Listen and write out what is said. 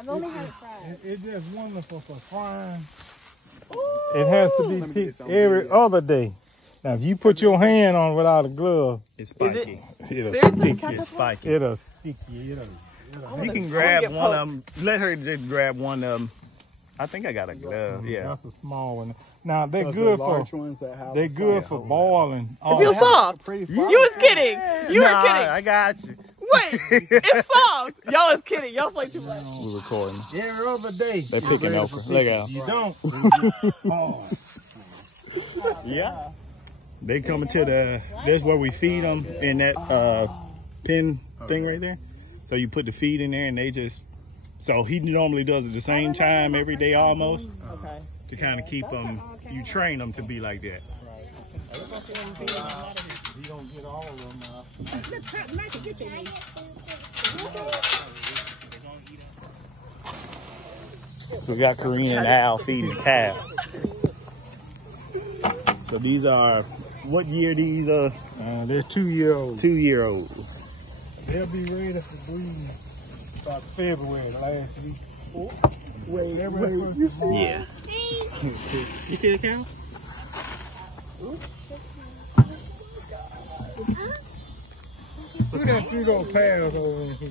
I've only had it fried. It's just wonderful for frying. Ooh. It has to be picked every other day. Now, if you put your hand on without a glove, it's spiky. It'll stick you. It's spiky. It'll stick you. You can grab one of them. Let her just grab one of them. I think I got a glove. Yeah. That's a small one. Now, they're good for boiling. It feels soft. You was kidding. You were kidding. I got you. Wait, it's soft. Y'all is kidding. Y'all play too much. We're recording. Every other day. They're picking okra. Look out. You don't. Yeah. They come into that's where we feed them in that pen thing right there. So you put the feed in there and they just, so he normally does it the same time every day almost. Okay. To kind of keep them, you train them to be like that. You don't get all of them. We got Corina and Al feeding calves. So these are, what year these are? They're 2-year-olds. 2-year-olds. They'll be ready for breeding about February last week. Wait. Yeah. You see the cow? Look at that 3 little pears over in here.